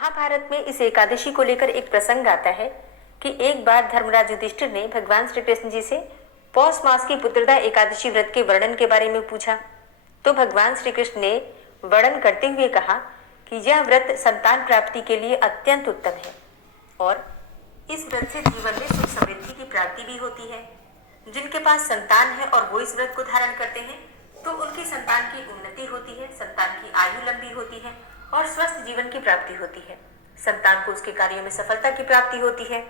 महाभारत में इस एकादशी को लेकर एक प्रसंग आता है कि एक बार धर्मराज युधिष्ठिर ने भगवान श्री कृष्ण जी से पौष मास की पुत्रदा एकादशी व्रत के वर्णन के बारे में पूछा। तो भगवान श्री कृष्ण ने वर्णन करते हुए कहा कि यह व्रत संतान प्राप्ति के लिए अत्यंत उत्तम है और इस व्रत से जीवन में सुख समृद्धि की प्राप्ति भी होती है। जिनके पास संतान है और वो इस व्रत को धारण करते हैं तो उनकी संतान की उन्नति होती है, संतान की आयु लंबी होती है और स्वस्थ जीवन की प्राप्ति होती है। संतान को उसके कार्यों में सफलता की प्राप्ति होती है।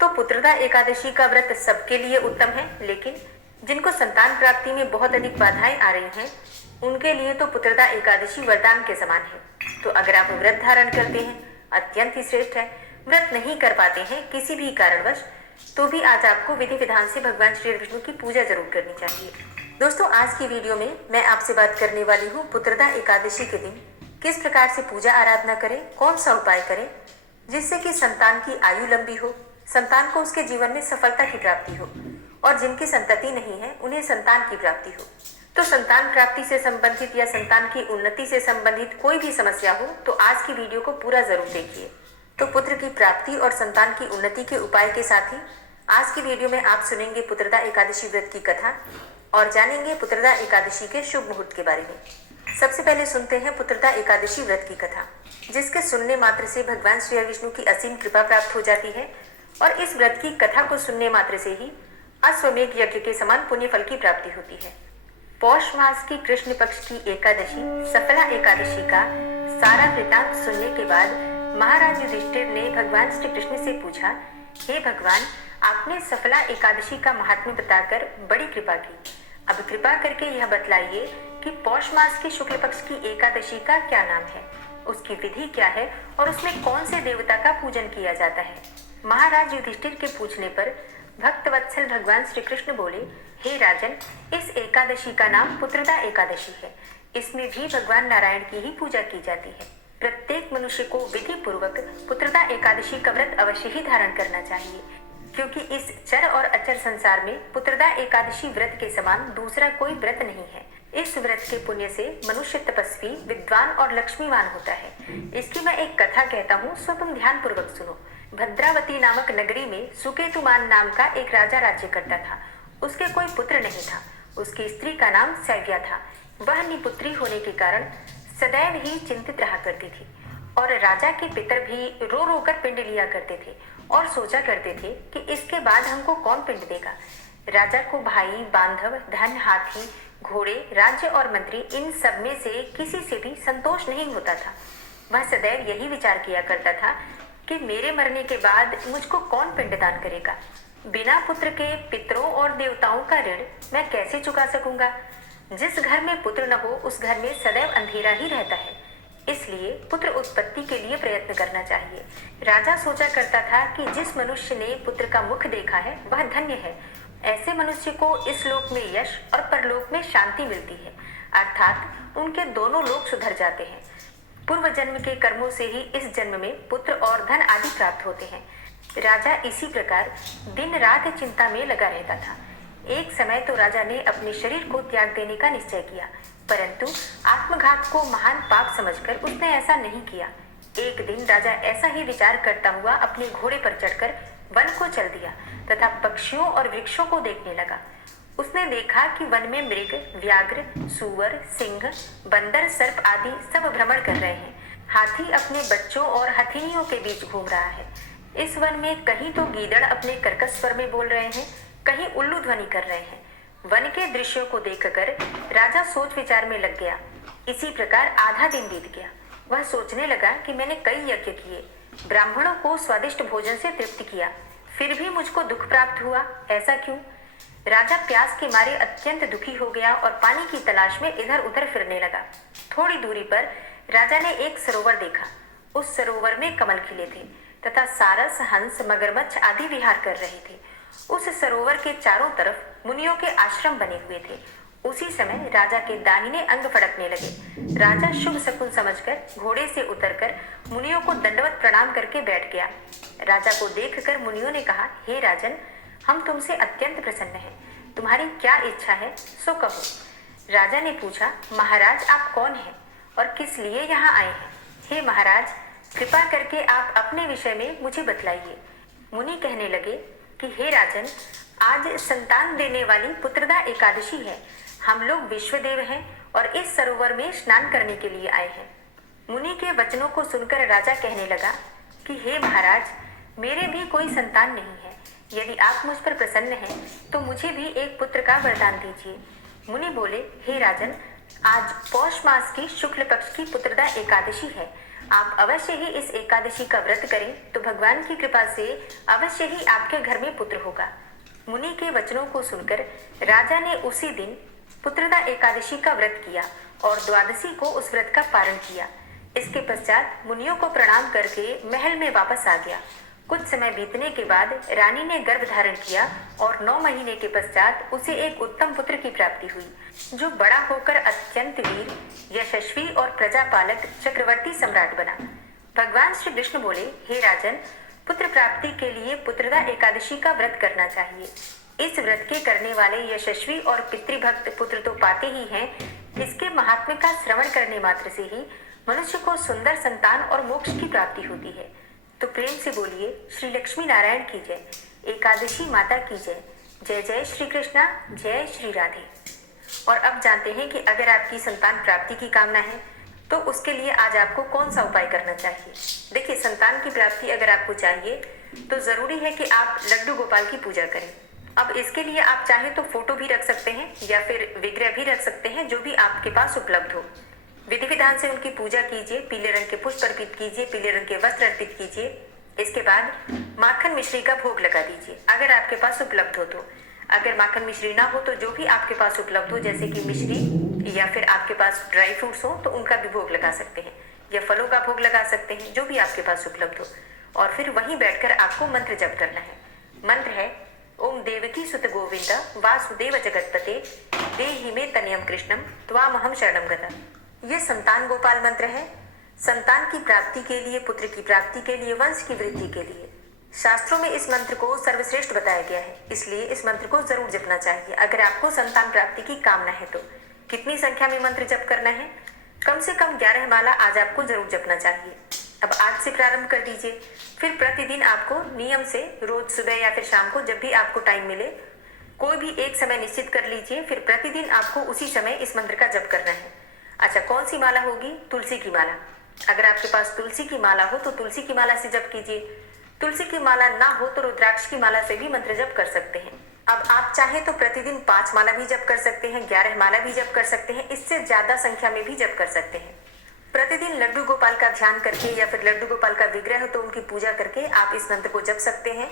तो पुत्रदा एकादशी का व्रत सबके लिए उत्तम है, लेकिन जिनको संतान प्राप्ति में बहुत अधिक बाधाएं आ रही हैं उनके लिए तो पुत्रदा एकादशी वरदान के समान है। तो अगर आप व्रत धारण करते हैं अत्यंत ही श्रेष्ठ है, व्रत नहीं कर पाते हैं किसी भी कारणवश तो भी आज आपको विधि विधान से भगवान श्री विष्णु की पूजा जरूर करनी चाहिए। दोस्तों, आज की वीडियो में मैं आपसे बात करने वाली हूँ पुत्रदा एकादशी के दिन किस प्रकार से पूजा आराधना करें, कौन सा उपाय करें जिससे कि संतान की आयु लंबी हो, संतान को उसके जीवन में सफलता की प्राप्ति हो और जिनकी संतति नहीं है उन्हें संतान की प्राप्ति हो। तो संतान प्राप्ति से संबंधित या संतान की उन्नति से संबंधित कोई भी समस्या हो तो आज की वीडियो को पूरा जरूर देखिए। तो पुत्र की प्राप्ति और संतान की उन्नति के उपाय के साथ ही आज की वीडियो में आप सुनेंगे पुत्रदा एकादशी व्रत की कथा और जानेंगे पुत्रदा एकादशी के शुभ मुहूर्त के बारे में। सबसे पहले सुनते हैं पुत्रदा एकादशी व्रत की कथा, जिसके सुनने मात्र से भगवान श्री विष्णु की असीम कृपा प्राप्त हो जाती है और इस व्रत की कथा को सुनने मात्र से ही अश्वमेघ यज्ञ के समान पुण्य फल की प्राप्ति होती है। पौष मास की कृष्ण पक्ष की एकादशी सफला एकादशी का सारा वृतांत सुनने के बाद महाराज युधिष्ठिर ने भगवान श्री कृष्ण से पूछा, हे भगवान, आपने सफला एकादशी का महात्म्य बताकर बड़ी कृपा की। अब कृपा करके यह बतलाइए कि पौष मास की शुक्ल पक्ष की एकादशी का क्या नाम है, उसकी विधि क्या है और उसमें कौन से देवता का पूजन किया जाता है। महाराज युधिष्ठिर के पूछने पर भक्त वत्सल भगवान श्री कृष्ण बोले, हे राजन, इस एकादशी का नाम पुत्रदा एकादशी है। इसमें भी भगवान नारायण की ही पूजा की जाती है। प्रत्येक मनुष्य को विधि पूर्वक पुत्रदा एकादशी का व्रत अवश्य ही धारण करना चाहिए, क्योंकि इस चर और अचर संसार में पुत्रदा एकादशी व्रत के समान दूसरा कोई व्रत नहीं है। इस व्रत के पुण्य से मनुष्य तपस्वी, विद्वान और लक्ष्मीवान होता है। इसकी मैं एक कथा कहता हूँ, सो तुम ध्यान पूर्वक सुनो। भद्रावती नामक नगरी में सुकेतुमान नाम का एक राजा राज्य करता था। उसके कोई पुत्र नहीं था। उसकी स्त्री का नाम सैव्या था। वह निपुत्री होने के कारण सदैव ही चिंतित रहा करती थी और राजा के पितर भी रो रो कर पिंड लिया करते थे और सोचा करते थे कि इसके बाद हमको कौन पिंड देगा। राजा को भाई, बांधव, धन, हाथी, घोड़े, राज्य और मंत्री, इन सब में से किसी से भी संतोष नहीं होता था। वह सदैव यही विचार किया करता था कि मेरे मरने के बाद मुझको कौन पिंडदान करेगा। बिना पुत्र के पितरों और देवताओं का ऋण मैं कैसे चुका सकूंगा। जिस घर में पुत्र न हो उस घर में सदैव अंधेरा ही रहता है। इसलिए पुत्र उत्पत्ति के लिए प्रयत्न करना चाहिए। राजा सोचा करता था कि जिस मनुष्य ने पुत्र का मुख देखा है वह धन्य है। ऐसे मनुष्य को इस लोक में यश और परलोक में शांति मिलती है, अर्थात उनके दोनों लोक सुधर जाते हैं। पूर्व जन्म के कर्मों से ही इस जन्म में पुत्र और धन आदि प्राप्त होते हैं। राजा इसी प्रकार दिन रात चिंता में लगा रहता था। एक समय तो राजा ने अपने शरीर को त्याग देने का निश्चय किया, परंतु आत्मघात को महान पाप समझकर उसने ऐसा नहीं किया। एक दिन राजा ऐसा ही विचार करता हुआ अपने घोड़े पर चढ़कर वन को चल दिया तथा पक्षियों और वृक्षों को देखने लगा। उसने देखा कि वन में मृग, व्याघ्र, सूअर, सिंह, बंदर, सर्प आदि सब भ्रमण कर रहे हैं। हाथी अपने बच्चों और हथिनियों के बीच घूम रहा है। इस वन में कहीं तो गीदड़ अपने कर्कश स्वर में बोल रहे हैं, कहीं उल्लू ध्वनि कर रहे हैं। वन के दृश्यों को देखकर राजा सोच विचार में लग गया। इसी प्रकार आधा दिन बीत गया। वह सोचने लगा कि मैंने कई यज्ञ किए, ब्राह्मणों को स्वादिष्ट भोजन से तृप्त किया, फिर भी मुझको दुख प्राप्त हुआ, ऐसा क्यों। राजा प्यास के मारे अत्यंत दुखी हो गया और पानी की तलाश में इधर उधर फिरने लगा। थोड़ी दूरी पर राजा ने एक सरोवर देखा। उस सरोवर में कमल खिले थे तथा सारस, हंस, मगरमच्छ आदि विहार कर रहे थे। उस सरोवर के चारों तरफ मुनियों के आश्रम बने हुए थे। उसी समय राजा के दाहिने अंग फड़कने लगे। राजा शुभ शकुन समझकर घोड़े से उतरकर मुनियों को दंडवत प्रणाम करके बैठ गया। राजा को देखकर मुनियों ने कहा, हे राजन, हम तुमसे अत्यंत प्रसन्न हैं। तुम्हारी क्या इच्छा है सो कहो। राजा ने पूछा, महाराज, आप कौन हैं और किस लिए यहाँ आए हैं। हे महाराज, कृपा करके आप अपने विषय में मुझे बतलाइए। मुनि कहने लगे कि हे राजन, आज संतान देने वाली पुत्रदा एकादशी है। हम लोग विश्वदेव हैं और इस सरोवर में स्नान करने के लिए आए हैं। मुनि के वचनों को सुनकर राजा कहने लगा कि हे महाराज, मेरे भी कोई संतान नहीं है। यदि आप मुझ पर प्रसन्न हैं तो मुझे भी एक पुत्र का वरदान दीजिए। मुनि बोले, हे राजन, आज पौष मास की शुक्ल पक्ष की पुत्रदा एकादशी है। आप अवश्य ही इस एकादशी का व्रत करें तो भगवान की कृपा से अवश्य ही आपके घर में पुत्र होगा। मुनि के वचनों को सुनकर राजा ने उसी दिन पुत्रदा एकादशी का व्रत किया और द्वादशी को उस व्रत का पारण किया। इसके पश्चात मुनियों को प्रणाम करके महल में वापस आ गया। कुछ समय बीतने के बाद रानी ने गर्भ धारण किया और 9 महीने के पश्चात उसे एक उत्तम पुत्र की प्राप्ति हुई, जो बड़ा होकर अत्यंत वीर, यशस्वी और प्रजापालक चक्रवर्ती सम्राट बना। भगवान श्री कृष्ण बोले, हे राजन, पुत्र प्राप्ति के लिए पुत्रदा एकादशी का व्रत करना चाहिए। इस व्रत के करने वाले यशस्वी और पितृभक्त पुत्र तो पाते ही हैं, इसके महात्म्य का श्रवण करने मात्र से ही मनुष्य को सुंदर संतान और मोक्ष की प्राप्ति होती है। तो प्रेम से बोलिए, श्री लक्ष्मी नारायण की जय, एकादशी माता की जय। जय जय श्री कृष्णा, जय श्री राधे। और अब जानते हैं कि अगर आपकी संतान प्राप्ति की कामना है तो उसके लिए आज आपको कौन सा उपाय करना चाहिए। देखिए, संतान की प्राप्ति अगर आपको चाहिए तो जरूरी है कि आप लड्डू गोपाल की पूजा करें। अब इसके लिए आप चाहे तो फोटो भी रख सकते हैं या फिर विग्रह भी रख सकते हैं, जो भी आपके पास उपलब्ध हो। विधि विधान से उनकी पूजा कीजिए, पीले रंग के पुष्प अर्पित कीजिए, पीले रंग के वस्त्र अर्पित कीजिए। इसके बाद माखन मिश्री का भोग लगा दीजिए, अगर आपके पास उपलब्ध हो तो। अगर माखन मिश्री ना हो तो जो भी आपके पास उपलब्ध हो, जैसे कि मिश्री या फिर आपके पास ड्राई फ्रूट्स हो तो उनका भी भोग लगा सकते हैं, या फलों का भोग लगा सकते हैं, जो भी आपके पास उपलब्ध हो। और फिर वहीं बैठकर आपको मंत्र जप करना है। मंत्र है, ओम देवकी सुत गोविंद वासुदेव जगतपते देहि मे तनयम कृष्णम त्वामहम शरणम गता। ये संतान गोपाल मंत्र है। संतान की प्राप्ति के लिए, पुत्र की प्राप्ति के लिए, वंश की वृद्धि के लिए। शास्त्रों में इस मंत्र को सर्वश्रेष्ठ बताया गया है, इसलिए इस मंत्र को जरूर जपना चाहिए अगर आपको संतान प्राप्ति की कामना है तो। कितनी संख्या में मंत्र जप करना है? कम से कम 11 माला आज आपको जरूर जपना चाहिए। अब आज से प्रारंभ कर दीजिए, फिर प्रतिदिन आपको नियम से रोज सुबह या फिर शाम को जब भी आपको टाइम मिले, कोई भी एक समय निश्चित कर लीजिए, फिर प्रतिदिन आपको उसी समय इस मंत्र का जप करना है। अच्छा, कौन सी माला होगी? तुलसी की माला। अगर आपके पास तुलसी की माला हो तो तुलसी की माला से जप कीजिए। तुलसी की माला ना हो तो रुद्राक्ष की माला से भी मंत्र जप कर सकते हैं। अब आप चाहे तो प्रतिदिन 5 माला भी जप कर सकते हैं, 11 माला भी जप कर सकते हैं, इससे ज्यादा संख्या में भी जप कर सकते हैं। प्रतिदिन लड्डू गोपाल का ध्यान करके या फिर लड्डू गोपाल का विग्रह हो तो उनकी पूजा करके आप इस मंत्र को जप सकते हैं।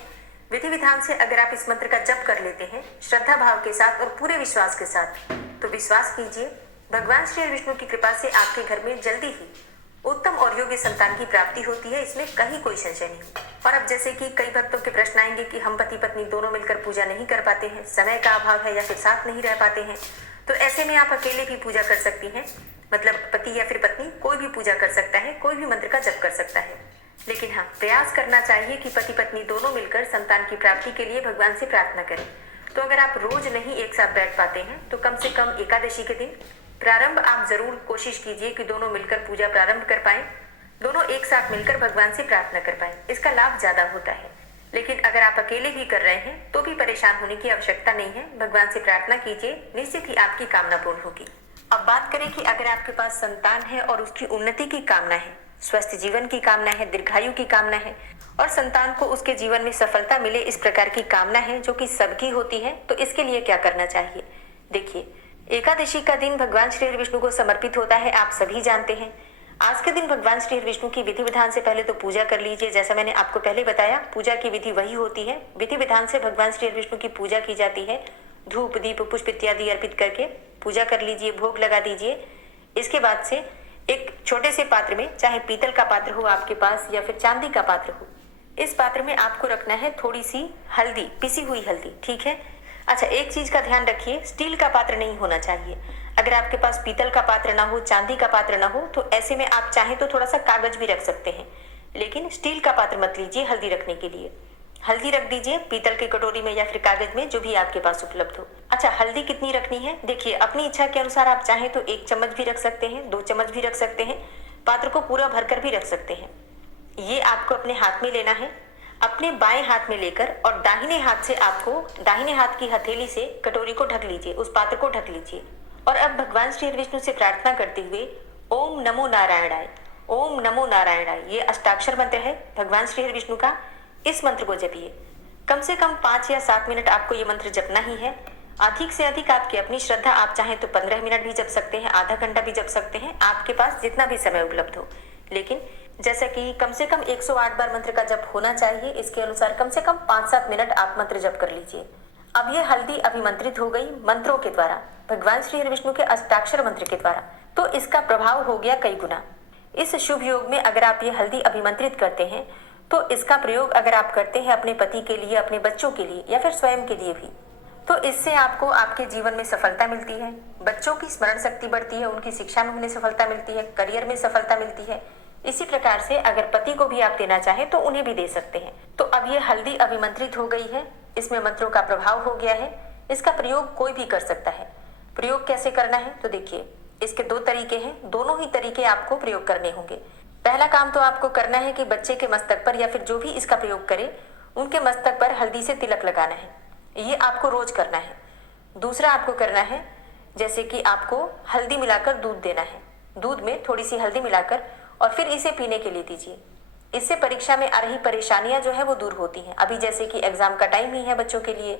विधि विधान से अगर आप इस मंत्र का जप कर लेते हैं, श्रद्धा भाव के साथ और पूरे विश्वास के साथ, तो विश्वास कीजिए भगवान श्री विष्णु की कृपा से आपके घर में जल्दी ही उत्तम और योग्य संतान की प्राप्ति होती है, इसमें कहीं कोई संशय नहीं। और अब जैसे कि कई भक्तों के प्रश्न आएंगे कि हम पति पत्नी दोनों मिलकर पूजा नहीं कर पाते हैं, समय का अभाव है या फिर साथ नहीं रह पाते हैं, तो ऐसे में आप अकेले भी पूजा कर सकती हैं। मतलब पति या फिर पत्नी कोई भी पूजा कर सकता है, कोई भी मंत्र का जप कर सकता है। लेकिन हाँ, प्रयास करना चाहिए कि पति पत्नी दोनों मिलकर संतान की प्राप्ति के लिए भगवान से प्रार्थना करें। तो अगर आप रोज नहीं एक साथ बैठ पाते हैं तो कम से कम एकादशी के दिन प्रारंभ आप जरूर कोशिश कीजिए कि दोनों मिलकर पूजा प्रारंभ कर पाएं, दोनों एक साथ मिलकर भगवान से प्रार्थना कर पाएं। इसका लाभ ज्यादा होता है। लेकिन अगर आप अकेले भी कर रहे हैं तो भी परेशान होने की आवश्यकता नहीं है। भगवान से प्रार्थना कीजिए, निश्चित ही आपकी कामना पूर्ण होगी। अब बात करें कि अगर आपके पास संतान है और उसकी उन्नति की कामना है, स्वस्थ जीवन की कामना है, दीर्घायु की कामना है और संतान को उसके जीवन में सफलता मिले, इस प्रकार की कामना है जो कि सबकी होती है, तो इसके लिए क्या करना चाहिए? देखिए, एकादशी का दिन भगवान श्री विष्णु को समर्पित होता है, आप सभी जानते हैं। आज के दिन भगवान श्री विष्णु की विधि विधान से पहले तो पूजा कर लीजिए। जैसा मैंने आपको पहले बताया, पूजा की विधि वही होती है। विधि विधान से भगवान श्री विष्णु की पूजा की जाती है। धूप दीप पुष्प इत्यादि अर्पित करके पूजा कर लीजिए, भोग लगा दीजिए। इसके बाद से एक छोटे से पात्र में, चाहे पीतल का पात्र हो आपके पास या फिर चांदी का पात्र हो, इस पात्र में आपको रखना है थोड़ी सी हल्दी, पिसी हुई हल्दी, ठीक है। अच्छा, एक चीज का ध्यान रखिए, स्टील का पात्र नहीं होना चाहिए। अगर आपके पास पीतल का पात्र ना हो, चांदी का पात्र ना हो, तो ऐसे में आप चाहें तो थोड़ा सा कागज भी रख सकते हैं, लेकिन स्टील का पात्र मत लीजिए हल्दी रखने के लिए। हल्दी रख दीजिए पीतल के कटोरी में या फिर कागज में, जो भी आपके पास उपलब्ध हो। अच्छा, हल्दी कितनी रखनी है? देखिए, अपनी इच्छा के अनुसार आप चाहें तो 1 चम्मच भी रख सकते हैं, 2 चम्मच भी रख सकते हैं, पात्र को पूरा भरकर भी रख सकते हैं। ये आपको अपने हाथ में लेना है। अपने बाएं हाथ में लेकर और दाहिने हाथ से आपको दाहिने हाथ की हथेली से कटोरी को ढक लीजिए, उस पात्र को ढक लीजिए। और अब भगवान श्री विष्णु से प्रार्थना करते हुए ओम नमो नारायणाय, ओम नमो नारायणाय, ये अष्टाक्षर मंत्र है भगवान श्री विष्णु का। इस मंत्र को जपिए। कम से कम 5 या 7 मिनट आपको ये मंत्र जपना ही है। अधिक से अधिक आपकी अपनी श्रद्धा, आप चाहें तो 15 मिनट भी जप सकते हैं, आधा घंटा भी जप सकते हैं, आपके पास जितना भी समय उपलब्ध हो। लेकिन जैसा कि कम से कम 108 बार मंत्र का जप होना चाहिए, इसके अनुसार कम से कम 5-7 मिनट आप मंत्र जप कर लीजिए। अब ये हल्दी अभिमंत्रित हो गई मंत्रों के द्वारा, भगवान श्री विष्णु के अष्टाक्षर मंत्र के द्वारा, तो इसका प्रभाव हो गया कई गुना। इस शुभ योग में अगर आप ये हल्दी अभिमंत्रित करते हैं तो इसका प्रयोग अगर आप करते हैं अपने पति के लिए, अपने बच्चों के लिए या फिर स्वयं के लिए भी, तो इससे आपको आपके जीवन में सफलता मिलती है, बच्चों की स्मरण शक्ति बढ़ती है, उनकी शिक्षा में उन्हें सफलता मिलती है, करियर में सफलता मिलती है। इसी प्रकार से अगर पति को भी आप देना चाहें तो उन्हें भी दे सकते हैं। तो अब ये हल्दी अभिमंत्रित हो गई है, इसमें मंत्रों का प्रभाव हो गया है, इसका प्रयोग कोई भी कर सकता है। प्रयोग कैसे करना है तो देखिए, इसके 2 तरीके हैं, दोनों ही तरीके आपको प्रयोग करने होंगे। पहला काम तो आपको करना है कि बच्चे के मस्तक पर या फिर जो भी इसका प्रयोग करे उनके मस्तक पर हल्दी से तिलक लगाना है, ये आपको रोज करना है। दूसरा आपको करना है, जैसे कि आपको हल्दी मिलाकर दूध देना है, दूध में थोड़ी सी हल्दी मिलाकर और फिर इसे पीने के लिए दीजिए। इससे परीक्षा में आ रही परेशानियां जो है वो दूर होती हैं। अभी जैसे कि एग्जाम का टाइम ही है बच्चों के लिए,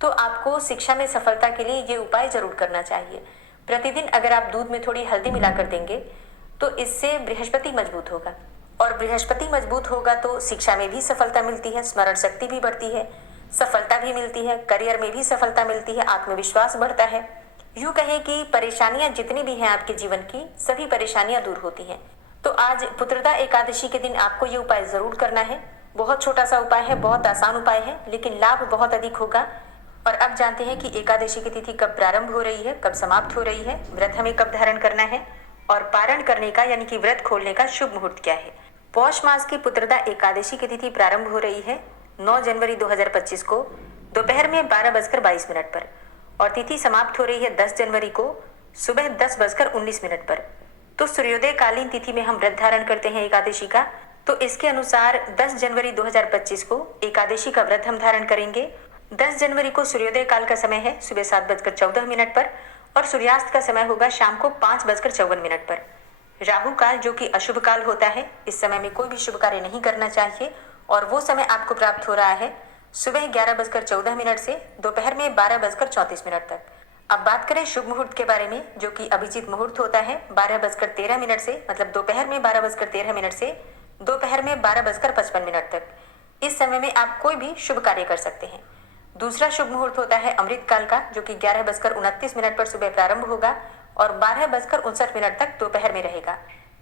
तो आपको शिक्षा में सफलता के लिए ये उपाय जरूर करना चाहिए। प्रतिदिन अगर आप दूध में थोड़ी हल्दी मिलाकर देंगे तो इससे बृहस्पति मजबूत होगा, और बृहस्पति मजबूत होगा तो शिक्षा में भी सफलता मिलती है, स्मरण शक्ति भी बढ़ती है, सफलता भी मिलती है, करियर में भी सफलता मिलती है, आत्मविश्वास बढ़ता है। यूं कहें कि परेशानियां जितनी भी हैं आपके जीवन की, सभी परेशानियां दूर होती हैं। तो आज पुत्रदा एकादशी के दिन आपको ये उपाय जरूर करना है। बहुत छोटा सा उपाय है, बहुत आसान उपाय है, लेकिन लाभ बहुत अधिक होगा। और अब जानते हैं कि एकादशी की तिथि कब प्रारंभ हो रही है, कब समाप्त हो रही है, व्रत हमें कब धारण करना है और पारण करने का यानी कि व्रत खोलने का शुभ मुहूर्त क्या है। पौष मास की पुत्रदा एकादशी की तिथि प्रारंभ हो रही है 9 जनवरी 2025 को दोपहर में 12:22 पर, और तिथि समाप्त हो रही है 10 जनवरी को सुबह 10:19 पर। तो सूर्योदय कालीन तिथि में हम व्रत धारण करते हैं एकादशी का, तो इसके अनुसार 10 जनवरी 2025 को एकादशी का व्रत हम धारण करेंगे। 10 जनवरी को सूर्योदय काल का समय है सुबह 7:14 पर, और सूर्यास्त का समय होगा शाम को 5:54 पर। राहु काल जो कि अशुभ काल होता है, इस समय में कोई भी शुभ कार्य नहीं करना चाहिए, और वो समय आपको प्राप्त हो रहा है सुबह 11:14 से दोपहर में 12:34 तक। अब बात करें शुभ मुहूर्त के बारे में, जो कि अभिजीत मुहूर्त होता है 12:13 से, मतलब दोपहर में 12:13 से दोपहर में 12:55 तक। इस समय में आप कोई भी शुभ कार्य कर सकते हैं। दूसरा शुभ मुहूर्त होता है अमृत काल का, जो कि 11:29 पर सुबह प्रारंभ होगा और 12:59 तक दोपहर में रहेगा।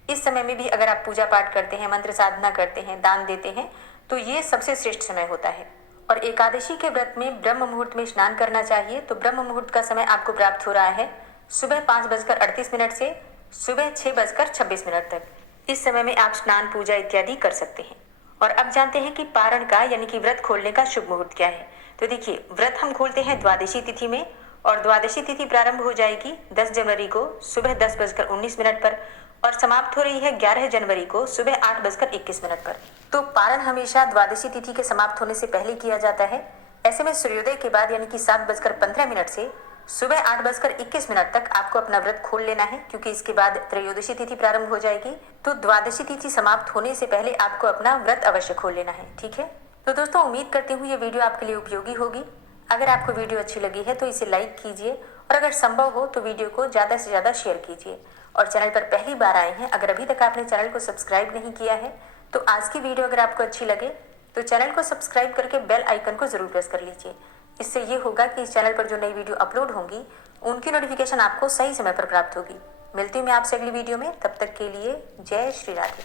इस समय में भी अगर आप पूजा पाठ करते हैं, मंत्र साधना करते हैं, दान देते हैं, तो ये सबसे श्रेष्ठ समय होता है। और एकादशी के व्रत में ब्रह्म मुहूर्त में स्नान करना चाहिए, तो ब्रह्म मुहूर्त का समय आपको प्राप्त हो रहा है सुबह 5:38 से सुबह 6:26 तक। इस समय में आप स्नान, पूजा इत्यादि कर सकते हैं। और अब जानते हैं कि पारण का यानी कि व्रत खोलने का शुभ मुहूर्त क्या है। तो देखिए, व्रत हम खोलते हैं द्वादशी तिथि में, और द्वादशी तिथि प्रारंभ हो जाएगी 10 जनवरी को सुबह 10:19 पर, और समाप्त हो रही है 11 जनवरी को सुबह 8:21 पर। तो पारण हमेशा द्वादशी तिथि के समाप्त होने से पहले किया जाता है। ऐसे में सूर्योदय के बाद यानी कि 7:15 से सुबह 8:21 तक आपको अपना व्रत खोल लेना है, क्योंकि इसके बाद त्रयोदशी तिथि प्रारंभ हो जाएगी। तो द्वादशी तिथि समाप्त होने से पहले आपको अपना व्रत अवश्य खोल लेना है, ठीक है। तो दोस्तों, उम्मीद करती हूँ ये वीडियो आपके लिए उपयोगी होगी। अगर आपको वीडियो अच्छी लगी है तो इसे लाइक कीजिए, और अगर संभव हो तो वीडियो को ज़्यादा से ज़्यादा शेयर कीजिए। और चैनल पर पहली बार आए हैं, अगर अभी तक आपने चैनल को सब्सक्राइब नहीं किया है, तो आज की वीडियो अगर आपको अच्छी लगे तो चैनल को सब्सक्राइब करके बेल आइकन को जरूर प्रेस कर लीजिए। इससे ये होगा कि इस चैनल पर जो नई वीडियो अपलोड होंगी उनकी नोटिफिकेशन आपको सही समय पर प्राप्त होगी। मिलती हूँ मैं आपसे अगली वीडियो में, तब तक के लिए जय श्री राधे।